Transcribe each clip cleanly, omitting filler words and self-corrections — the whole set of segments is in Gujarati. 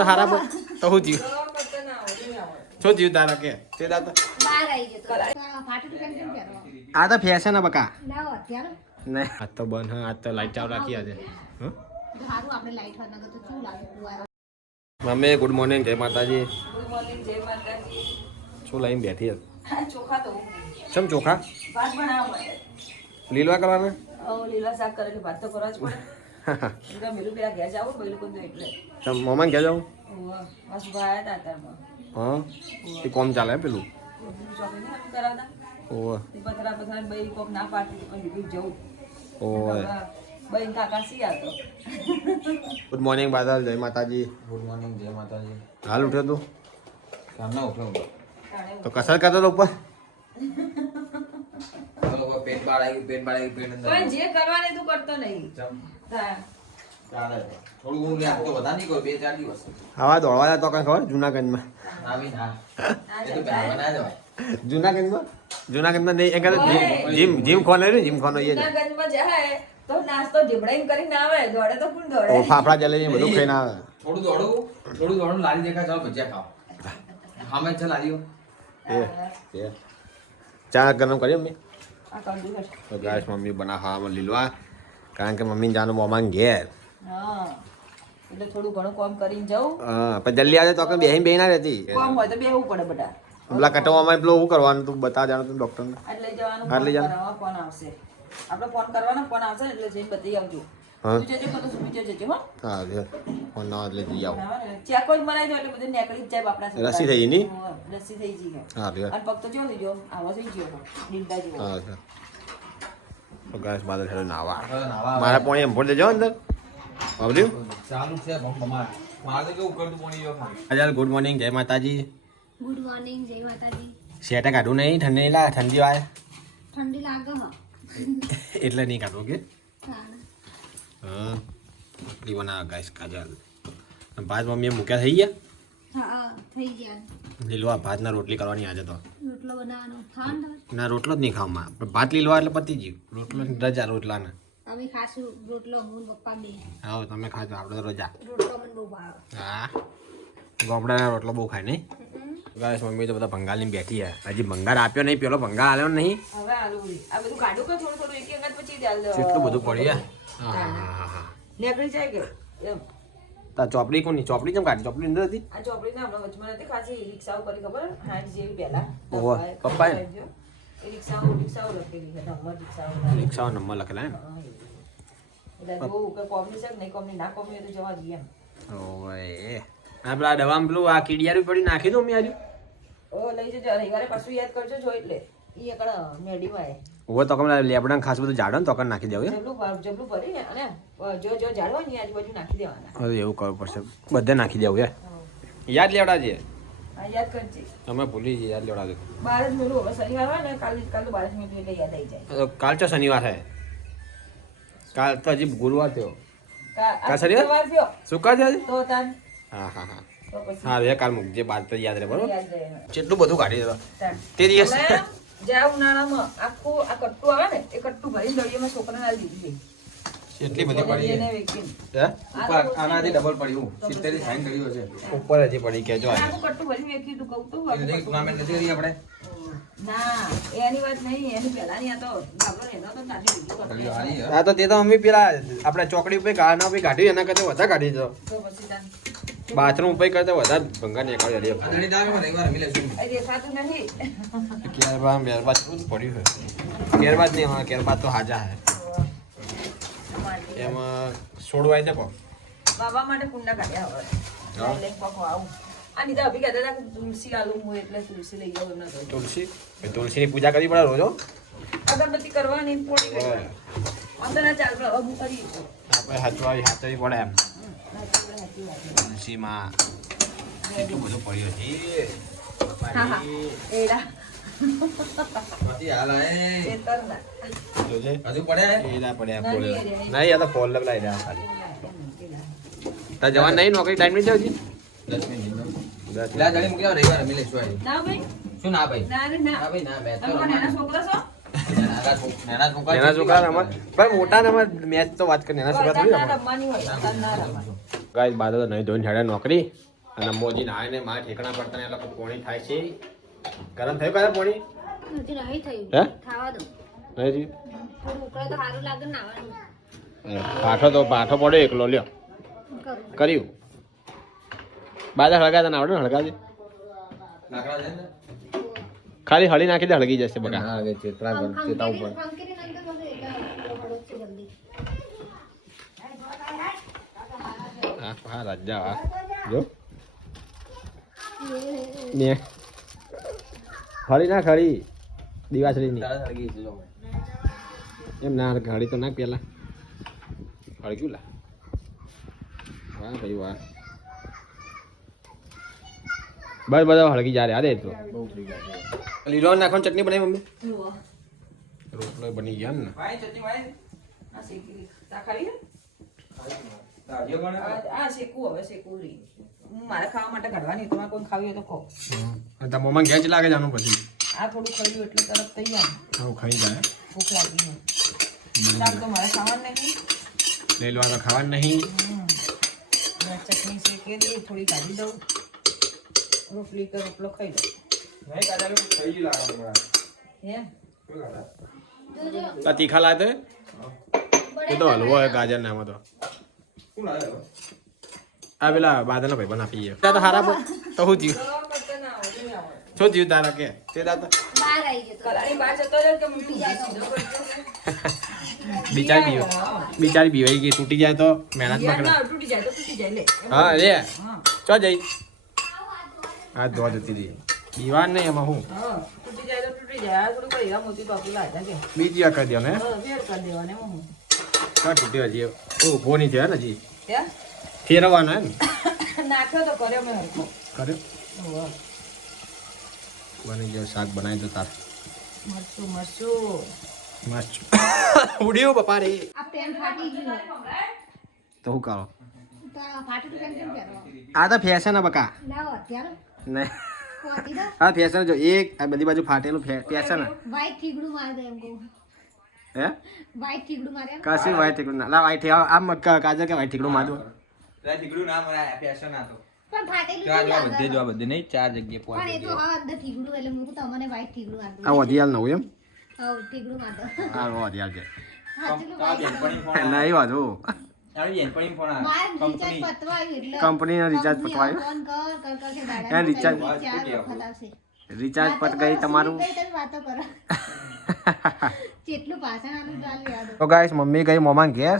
તો હારા તો હું જીવ શું જીવ તારા કે તે દાતા આ તો ફેશન હે બકા નહીં આ તો બંધ હા આ તો લાઈટ ચાલુ રાખી આજે મમ્મી ગુડ મોર્નિંગ જય માતાજી શું લઈને બેઠી ચોખા તો ચમ ચોખા ભાત બનાવવા લીલવા કરવાના લીલા શાક કરે કે ભાત તો કરવા જ પડે મેલું પેલા ઘેર જાવ મેલું કોઈ એટલે ચમ મમ્માને ક્યાં જાઉં બસ ભાઈ હતા તારમાં હા એ કોમ ચાલે પેલું ચોકડી ને કરાવતા ઓહ તે પથરા બઈ કોક ના પાડતી પણ બીજું જવું ઓય બઈ કાકા સી આવતો ગુડ મોર્નિંગ બાદલ જય માતાજી ગુડ મોર્નિંગ જય માતાજી હાલ ઉઠ્યો તું સામના ઉઠ્યો તો કસરત કરતો તો ઉપર પેટ બાળાઈ પેટ અંદર કોઈ જે કરવાને તું કરતો નહીં ચમ હા ચાલે થોડું ઘણું લે તો બધા નહીં કરો 2-4 દિવસ હવા દોડવા જતો કઈ ખબર જુનાગઢમાં આવી ના એ તો પહેલા ના જવાય જુનાગઢમાં નહીં એ કરે જીમ ખોને રે જીમ ખોનો એ જૂનાગઢમાં જાય તો નાસ્તો ઢીબડાઈને કરીને આવે દોડે તો કોણ દોડે ઓ ફાફડા જલેબી બધું ખાઈને આવે થોડું દોડું લારી દેખા ચાલો ભજીયા ખાઓ હામે છે લારીઓ એ ચા ગરમ કરી મમ્મી આ કંદુ છે તો ગાઈસ મમ્મી બનાવવામાં લીલવા કારણ કે મમ્મી જાનો મોમાં ઘેર હા એટલે થોડું ઘણું કામ કરીને જાઉં હા પણ જલ્દી આવે તો કે બેહી ના રહેતી કામ હોય તો બેહવું પડે બધા પેલા કટવામાં પેલું શું કરવાનું તું બતા જાણો તું ડોક્ટરને એટલે જવાનું આટલે ફોન જવાનું? કરવાનો ફોન આવશે આપણે ફોન કરવાનો ફોન આવશે ને એટલે જઈને બતાવી આવજો હા તું જજો કતો સુમી જજો હો હા રે ફોન ના એટલે જઈ આવો ચેકો જ બનાવી દો એટલે બધું નીકળી જ જાય આપણા સાથે. રસી થઈ ની? રસી થઈ ગઈ છે હા રે અને પગ તો કેવો થઈ ગયો આવો થઈ ગયો ડીંડા જેવો હા તો ગાઈસ બાદલ હેડો નાવા નાવા મારા પોણી એમ ભોળ દેજો અંદર બાબલ્યું ચાલુ છે મારે તો કેવું કરતું પોણી જો અજાલ ગુડ મોર્નિંગ જય માતાજી ગુડ મોર્નિંગ જય માતાજી શેટા કાઢું નહીં ઠંડી લાગે ઠંડી વાય ઠંડી લાગે હ એટલે નહીં કાઢવું કે હા રોટલી બનાવ ગાઈસ કાજલ ભાત મમ્મીએ મૂક્યા થઈ ગયા હા થઈ ગયા લીલવા ભાતના રોટલી કરવાની આજે તો રોટલો બનાવવાનો ખાવાનો ના રોટલો જ નહીં ખાવામાં ભાત લીલવા એટલે પતી ગયું રોટલો રજા રોટલાને અમે ખાશું રોટલો હું ને પપ્પા બે આવો તમે ખાજો આપણે તો રજા રોટલો મને બહુ ભાવે હા ગોપડાના રોટલો બહુ ખાય નહીં ગાઈસ મમ્મી તો બધા ભંગાર લઈને બેઠી છે હજી ભંગાર આપ્યો નહીં પેલો ભંગાર આલ્યો નહીં હવે આલુ આ બધું કાઢું કે થોડું થોડું એક અંગત પછી દાલ દો કેટલું બધું પડ્યું હા નીકળી જાય કે એમ તા ચોપડી કોની ચોપડી કેમ કાઢી ચોપડી અંદર હતી આ ચોપડી ના હમણાં વચમાં નથી ખાસી રિક્ષાઓ કરી ખબર હાંજ જેવી પહેલા ઓહો, પપ્પાએ? એ રિક્ષાઓ લખેલી છે નંબર રિક્ષાઓ રિક્ષાનો નંબર લખેલા એમ એટલે જોવું કે કોમની છે કે નહીં કોમની ના કોમની તો જવા દઈએ એમ ઓય આ પેલા દવામાં પેલું આ કીડિયારું પડી નાખી દો મેં આજુ ઓ લઈ જજો રવિવારે પાછું યાદ કરજો જો એટલે ઈ એકડ મેડીમાં ઓવે તો કમ લેબડાને ખાસ બધું જાડો ને તો કર નાખી દેવું જબલું ભરીને અને જો ઝાડવા ની આજુબાજુ નાખી દેવાના હવે એવું કરવું પડશે બધે નાખી દેવું યાદ લેવડાજે હા યાદ કરજે તમે ભૂલી જઈએ યાદ લેવડાજે બાર જ મેળવું હવે શનિવાર હોય ને કાલ 12 મિનિટ એટલે યાદ આવી જાય કાલ તો શનિવાર છે કાલ તો હજી ગુરુવાર થયો આ શનિવાર? થયો શુક્ર છે હજી? તો તાન હા હા હા તો પછી હા રે કાલ મૂકજે બાદ તો યાદ રહે બરોબર યાદ રહે કેટલું બધું કાઢી દેવા તાન તે દિવસ હમણાં જ્યાં ઉનાળામાં આખું આ કટ્ટું આવે ને એ કટ્ટું ભરીને દળીયામાં છોકરાને આલી દીધી એટલી બધી પડી એને વેચીને. હે ઉપર આનાથી ડબલ પડ્યું 70 થી 60 કર્યું હશે ઉપર હજી પડી કેજો આ આખું કટ્ટું ભરીને વેચ્યું તું કહું તો એટલે ટુર્નામેન્ટ નથી કરી આપણે ના એની વાત નહીં એની પહેલાની આ તો ગાબડો એનો તો નાની બીજું કર્યું હારી હે. હા તો તે તો મમ્મી પેલા આપણે ચોકડી ઉપર ગાના ઉપર કાઢ્યું એના કરતા વધારે કાઢી દો તો પછી તાન બાથરૂમ ઉપર કરતા વધારે ભંગાર નીકળી જાય આ ધણી દાવે રવિવારે મિલેશું એ દેખાતું નથી કેરબા મેરબા શું પડ્યું છે કેરબા જ નહીં હા કેરબા તો હાજા હે એમાં છોડવાય છે પણ બાબા માટે કુંડા કાઢ્યા હવે લઈને પકો આવું આ નીતા અભી કહેતા હતા કે તુલસી આલું હું એટલે તુલસી લઈ જાઉં એમના ઘરે. તુલસીની પૂજા કરવી પડે રોજો અગરબત્તી કરવાની પોણી ઓય. અંદર ના ચાલ હવે હું કરી આપણે હાચવી પડે એમ તુલસીમાં કેટલું બધું પડ્યું છે હા હા એડા પછી હાલ આય ખેતરના જોજે. હજુ પડ્યા હે? એડા પડ્યા નહીં, ફોલ નહીં, નહીં આ તો ફોલ લગાવી રહ્યા ખાલી તાર જવાન નહીં નોકરી ટાઈમ નહીં થયો હજી 10 મિનિટ નો. 10 એટલે આ ધણી મૂકી આવો રવિવારે મિલેશું આજે. ના ભાઈ શું ના ભાઈ ના રે ના ના ભાઈ ના મેં તો તમે કોણ એના છોકરા છો નાના છોકરા નાના છોકરા રમત ભાઈ મોટા ને મેચ તો વાત કરી નાના છોકરા થોડી ના રમત રમવાની હોય અત્યારે ના રમાય. ગાય બાદ તો નહીં ધોઈને હેડે નોકરી અને મોજી નાય ને મારે ઠેકણા પડતા ને એ લોકો પોણી થાય છે ગરમ થયું કયા પોણી હજી નહીં થયું હે? ખાવા દો નહીં થયું થોડું ઉકળે તો સારું લાગે ને નાવાનું પાઠો પડ્યો એકલો લ્યો કરું કર્યું બાજા હળગા તને આવડે ને હળગાજે લાકડા છે ને ખાલી હળી નાખી દે હળગી જશે બકા ના હવે ચેતરા ઘર ચેતા ઉપર હા રાજા હા જો ને હળી ના ખરી દિવાસળી ની તારા સળગી છે જો એમ ના હળી તો નાખ પેલા હળગ્યું લા વાહ ભાઈ વાહ બસ બધા હળગી જા રે અરે તો બહુ થઈ ગયા છે લીલો નાખવાની ચટણી બનાવી મમ્મી જુઓ. રોટલો બની ગયા ને ભાઈ ચટણી ભાઈ આ શેકી તા ખાલી ને? દાઢીઓ ગણે આ શેકું હવે શેકું રહી. હું મારે ખાવા માટે કાઢવાની તમારે કોઈ ખાવી હોય તો ખાઓ. અને તાર મોમાં ગેસ લાગે જાનું પછી આ થોડું ખાઈ એટલે તરત તૈયાર. આવું ખાઈ જાય ભૂખ લાગી હોય. શાક તો મારે ખાવાનું નહીં. લઈ લો તો ખાવાનું નહીં મેં ચટણી શેકેલી થોડી કાઢી દઉં. રોટલી કે રોટલો ખાઈ દઉં. નહીં કાઢા લોકો થઈ ગયું લાગે મને એમ? આ તીખા લાગે એ તો હલવો હોય ગાજર નામાં તો શું લાગે આ પેલા બાદરના ભાઈ બના પીએ ત્યાં તો હારા તો શું થયું તો કરતા ના આવડે, નહીં આવડે. શું થયું તારા કે તે દાદા બહાર આવી ગયો તો કલાની બહાર જતો રહ્યો કે મમ્મી સીધો કરજો. બિચારી બીવાઈ ગઈ તૂટી જાય તો મહેનત યાર પકડે ના, તૂટી જાય તો તૂટી જાય લે. હા રે હા, ચો જઈ આ ધો જતી રહી દીવાન નહીં એમાં હું હા, તૂટી જાય તો તૂટી જાય. આ થોડું કઈ મોટી ટોપી લાગ્યા કે બીજી આ કરી દો ને હા, વેર કરી દેવાને એમાં હું. ક્યાં તૂટ્યો હજી ઊભો નહીં થયો ને હજી હે? ફેરવાનો હે ને નાખ્યો તો કર્યો મેં હરખો. કર્યો હોવે. બની ગયો શાક બનાવી દો તાર મરચું મરચું. મસ્ત ઉડ્યું પપ્પા રે આ પેન ફાટી ગયું તો હું કરો તો આ ફાટી તો પેન કેમ પહેરવા આ તો ફેશન હે બકા લાવો અત્યારે નહીં પહોંચી દો આ ફેશન જો એક આ બધી બાજુ ફાટેલું ફેશન હે વાઈટ ઠીકડું મારે દે એમ કહું હે વાઈટ ઠીકડું મારે એમ કશું વાઈટ ટીકડું ના લા વાઈટ આમ કાજલ કે વાઈટ ટીકડું મારું દીકડું ના મરાય પેશન આ તો પણ ફાટેલું જો કેમ આ લાગે? બધે જો આ બધે નહીં ચાર જગ્યાએ પણ એ તો હા અંદર ઠીકડું એટલે મૂકું તમને વાઈટ ઠીકડું મારતું આ વધિયાલ નવું એમ હા ઠીકડું મારતો આ વધિયાલ છે સાચું બેનપણી ફોન નહીં વાંધો આવી બેનપણી ફોન માર રિચાર્જ પતવાયું એટલે કંપનીનો રિચાર્જ પતવાયું? ફોન કર કે એ દાડા રિચાર્જ- ચાર વખત આવશે રિચાર્જ પત ગઈ તમારું વાતો કરો જેટલું ભાષણ આનું ચાલુ યાદ તો ગાઈસ મમ્મી ગઈ મોમાં ઘેર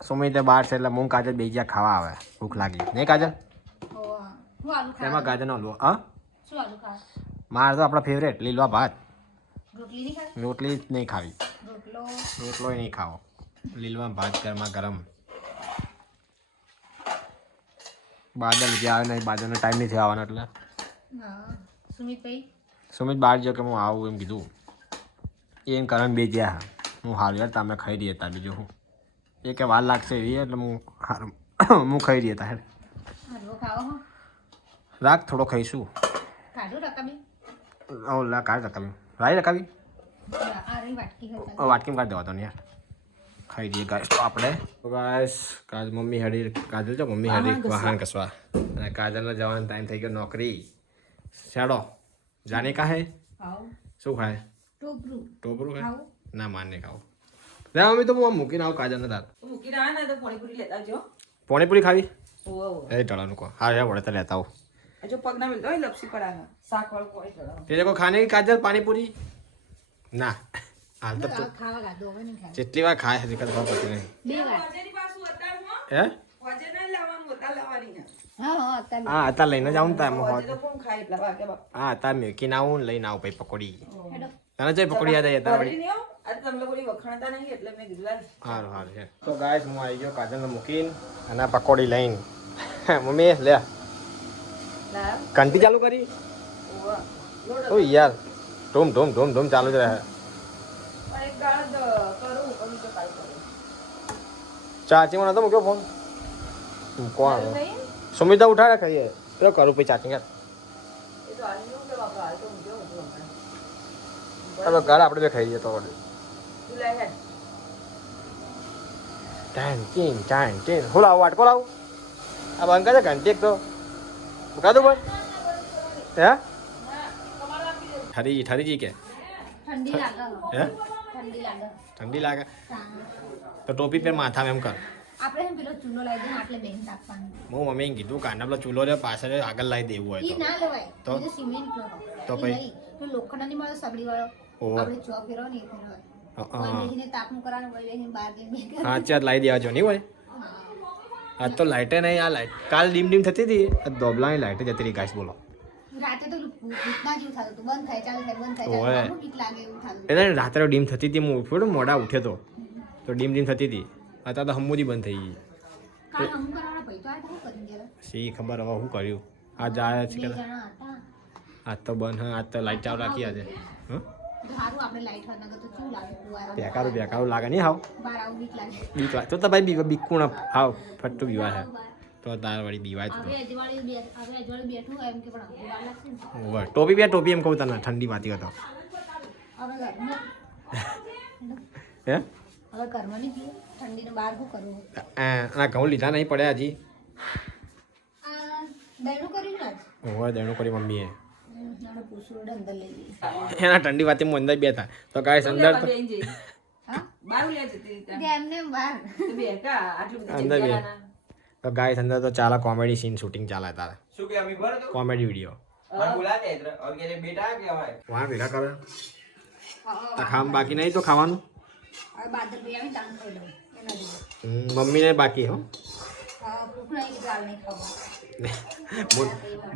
સુમિતે બહાર છે એટલે મૂંગ કાજલ બે જ્યાં ખાવા આવે ભૂખ લાગી નહીં કાજલ હું આલુ એમાં ખાવા ગાજરનો હલવો હા શું આલુ ખાવા મારે તો આપણા ફેવરેટ લીલવા ભાત રોટલી નહીં ખાવી રોટલી જ નહીં ખાવી રોટલો રોટલોય નહીં ખાવો લીલવા ભાત ગરમા ગરમ બાદલ જે આવે નહીં બાદલનો ટાઈમ નહીં થયો આવવાનો એટલે હા સુમિતભાઈ સુમિત બહાર ગયો કે હું આવું એમ કીધું એમ કારણ બે જ્યાં હું હાલ યાર તમે ખાઈ રહ્યા હતા બીજું હું એ કે વાર લાગશે એવી એટલે હું હારું હું ખાઈ રહ્યા હતા હેડ હલવો ખાવો હો રાખ થોડો ખાઈશું કાઢું રકાબી લા કાઢ રકાવી રાઈ રકાવી આ રહી વાટકી હતા વાટકીમાં કાઢ દેવા તો ને યાર ખાઈ દઈએ ગાઈસ તો આપણે તો ગાઈસ કાજ મમ્મી હેડી કાજલ છે મમ્મી હેડી વાહન કસવા અને કાજલનો જવાનો ટાઈમ થઈ ગયો નોકરી શેડો જાને કા હે આવ. શું ખાય ટોપરું ટોપરું ખાય ખાવું ના માનને ખાવું રે મમ્મી તો હું મૂકીને આવું કાજલને તાર તો મૂકીને આવે ને તો પાણીપુરી લેતા આવજો. પોણીપુરી ખાવી હોવે, હોવે. એ ઢળાનું કહો હા યાર વડે તો લેતા આવું હજુ પગ ના મિલતો હોય લપસી પડાવે શાકવાળું કોઈ ચડાવો. તેરે કો ખાને કી કાજલ પાણીપુરી ના હાલ તો તું ખાવા ગાધો હવે નહીં ખાય જેટલી વાર ખાય હજી ખબર પડતી નહીં 2 વાર વાજેની પાછું અત્યારે હો. હે વાજે નહીં લાવવાનું, અત્યારે લાવવાની ને. હા હા અત્યારે હા અત્યારે લઈને જાઉં ને તાર વાજે તો કોણ ખાય એટલા વાગે બાપ. હા અત્યારે મેકીને આવું ને લઈને આવું પછી પકોડી હેડો તને જઈ પકોડી યાદ આવી અત્યારે વળી નહીં આવો. આજે તમે લોકો ની વખાણતા નહીં એટલે મેં કીધું લાવ. સારું સારું છે તો ગાઈસ હું આવી ગયો કાજલને મૂકીને અને આ પકોડી લઈને મમ્મી લે લાવ. ઘંટી ચાલુ કરી હોવે. લોટ ઓ યાર ધૂમ ધૂમ ધૂમ ધૂમ ચાલુ જ રહે પણ એક દાળ જ કરું પછી તો કાલ કરું. ચાચીમાં નતો મૂક્યો ફોન કોણ નહીં? સુમિતા ઉઠાડે કરીએ તો કરું પછી ચાચી યાર એ તો હાલ નહીં ઊંઘે બાપા, હાલ તો ઊંઘ્યો ઊંઘ્યો હમણાં. હવે ઘર આપણે બે ખાઈ જઈએ તો તું લઈ હેડ. ટાઈમ હું લાવું વાટકો લાવું આ બંધ કરે ઘંટી એક તો કાદું પણ હે ઠરી કે ઠંડી લાગે હે ઠંડી લાગે ઠંડી લાગે હા. તો ટોપી પેર માથામાં એમ કર આપણે એમ પેલો ચૂલો લાવી દઈએ આટલે બેન તાપવાનું હું મમ્મીને કીધું કાંડા પેલો ચૂલો રે પાછળ આગળ લાવી દેવું હોય ઈ તો ના લેવાય તો? તો સિમેન્ટ નો તો ઈ પછી? નહીં. તો લોખંડની મળે સગડી વાળો ઓહો. આપણે ચોક ફેરવો ને એ ફેરવાય કોઈ બેસીને તાપનું કરવાનું કોઈ બેસીને બહાર જઈને હા ચાર લાવી દેવા જો નહીં હોય આજ તો લાઇટે નહીં આ લાઇટ કાલ ડીમ થતી હતી આ ધોબલાની લાઇટે જતી રહી ગાઈસ બોલો રાતે તો ભૂતના જેવું થતું હતું બંધ થાય ચાલુ થાય બંધ થાય ઓવે. ચાલુ બીક લાગે એવું થતું એટલે રાત્રે ડીમ થતી હતી હું ઉઠ્યો મોડા ઉઠ્યો તો ડીમ થતી હતી અત્યારે તો હમુદી બંધ થઈ ગઈ કાલ હમ કરવાના ભાઈ તો આ શું કરી ગયા શી ખબર હવે શું કર્યું આ જાય છે બે કે જણા હતા આજ તો બંધ હા આજ તો લાઇટ ચાલુ રાખી આજે હા તો સારું આપણે લાઈટ હોય નગર તો શું લાગે ફુવારા બેકારું લાગે નહીં હાવ બહાર આવું બીક લાગે બીક લાગે તો ભાઈ બીકુણ હાવ ફટતું બીવા છે તો તાર વાળી બીવાય તો હવે અજવાળી બેઠું હોય એમ કે પણ હવે વાર લાગશે ને ઓવર ટોપી એમ કહું તને ઠંડી વાતી હતો હવે ઘરમાં હે હવે ઘરમાં નહીં પીએ ઠંડીને બહાર શું કરવું ના ઘઉં લીધા નહીં પડ્યા હજી આ દૈણું કર્યું ને આજ ઓવર દેણું કરી મમ્મીએ નાનો પૂછડો અંદર લઈ લઈએ એના ઠંડી વાતી હું અંદર બેઠા તો ગાઈસ અંદર તો બેન જઈ. હા બારું લે જતી રીતે. તે એમને એમ બહાર તું બે કા આટલું બધું અંદર બે. જગ્યા ના. તો ગાઈસ અંદર તો ચાલે કોમેડી સીન શૂટિંગ ચાલે તારે શું કે અમી ભર તો કોમેડી વિડીયો મને બોલાતે ઇધર और के बेटा के हमारे વાહ ભેગા કરે તો ખાવાનું બાકી નહીં તો ખાવાનું હવે બાદર ભાઈ આવી તાણ ખાઈ લઉં એના જેવું મમ્મીને બાકી હો ભૂખ નહીં ચાલ નહીં ખાવા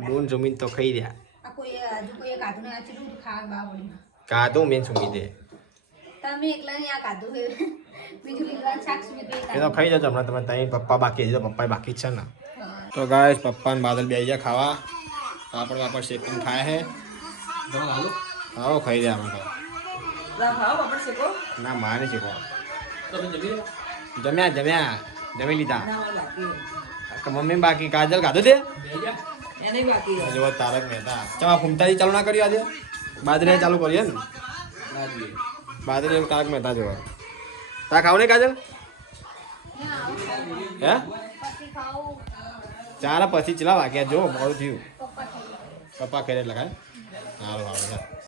મૂન જમીન તો ખાઈ રહ્યા આ કોઈ હજુ કોઈ કાધું ને આ ચીલું ખાવા બા બોલી કાધું મેં સુમી દે તમે એકલા નહીં આ કાધું છે બીજું લીલા શાક સુમી તો એ તો ખાઈ જજો હમણાં તમે ત્યાં પપ્પા બાકી છે તો પપ્પા બાકી જ છે ને તો ગાઈસ પપ્પા ને બાદલ બે ગયા ખાવા પાપડ વાપડ શેકીને ખાય છે આવો ખાઈ રહ્યા અમે તો લા ખાઓ પાપડ શેકો. ના મારે શેકો तो मैं जमीन જમી લીધા ના હોય બાકી. મમ્મી બાકી કાજલ ખાધું તે भेजा એને બાકી હોય. જો તારક મહેતા ચા ફૂમતાજી ચાલુ ના કર્યું આજે બાદરે ચાલુ કરીએ ને ना दिए બાદરે તારક મહેતા જોવા તા ખાવ નહીં કાજલ હે પછી ખાવું ચાર પછી ચલા વાગ્યા જો મોડું થયું પપ્પા ખાઈ લે પપ્પા ખેરે એટલે ખાય સારું સારું